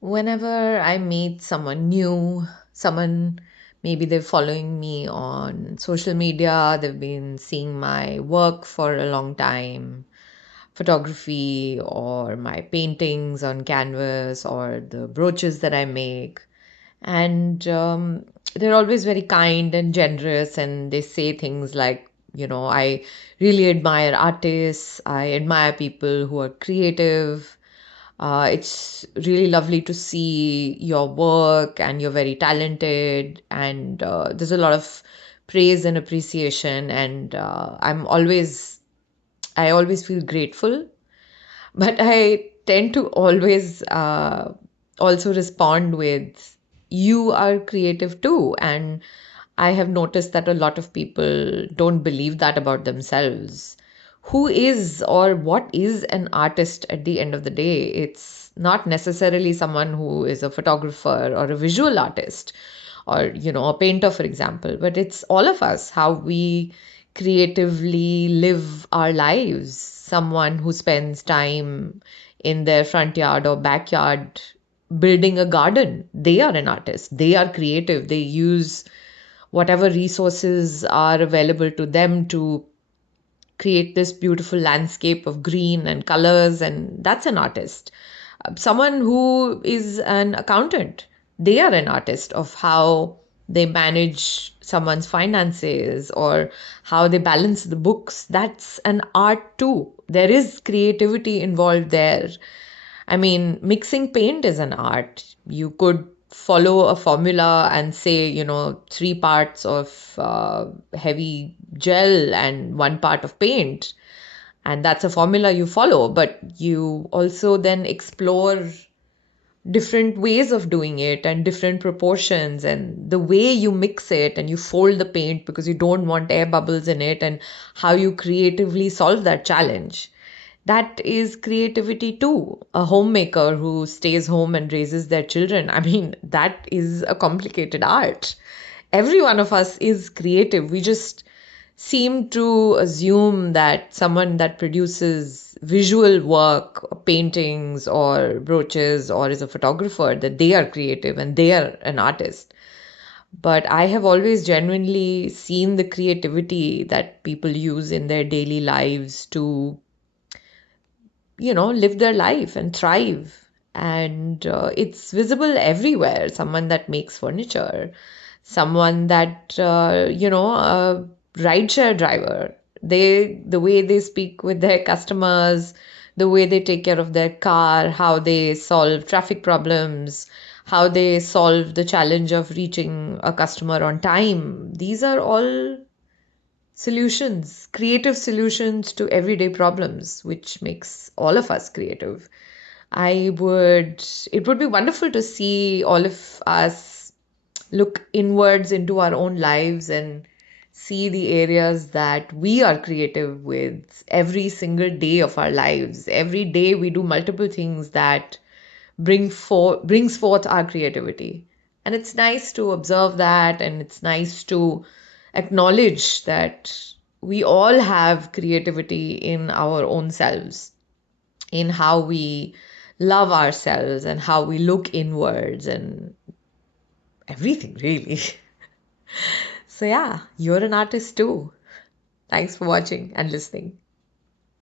Whenever I meet someone new, someone maybe they're following me on social media, they've been seeing my work for a long time, photography or my paintings on canvas or the brooches that I make. And they're always very kind and generous, and they say things like, I really admire artists, I admire people who are creative. It's really lovely to see your work, and you're very talented. And there's a lot of praise and appreciation. And I always feel grateful, but I tend to always also respond with, you are creative too. And I have noticed that a lot of people don't believe that about themselves. Who is or what is an artist at the end of the day? It's not necessarily someone who is a photographer or a visual artist or, a painter, for example, but it's all of us, how we creatively live our lives. Someone who spends time in their front yard or backyard building a garden, they are an artist. They are creative. They use whatever resources are available to them to create this beautiful landscape of green and colors, and that's an artist. Someone who is an accountant, they are an artist of how they manage someone's finances or how they balance the books. That's an art too. There is creativity involved there. I mean, mixing paint is an art. You could follow a formula and say, three parts of heavy gel and one part of paint. And that's a formula you follow. But you also then explore different ways of doing it and different proportions and the way you mix it, and you fold the paint because you don't want air bubbles in it, and how you creatively solve that challenge. That is creativity too. A homemaker who stays home and raises their children, I mean, that is a complicated art. Every one of us is creative. We just seem to assume that someone that produces visual work, paintings or brooches, or is a photographer, that they are creative and they are an artist. But I have always genuinely seen the creativity that people use in their daily lives to, live their life and thrive. And it's visible everywhere. Someone that makes furniture, someone that, a rideshare driver, the way they speak with their customers, the way they take care of their car, how they solve traffic problems, how they solve the challenge of reaching a customer on time. These are all solutions, creative solutions to everyday problems, which makes all of us creative. It would be wonderful to see all of us look inwards into our own lives and see the areas that we are creative with every single day of our lives. Every day we do multiple things that brings forth our creativity. And it's nice to observe that, and it's nice to acknowledge that we all have creativity in our own selves, in how we love ourselves and how we look inwards and everything, really. So, yeah, you're an artist too. Thanks for watching and listening.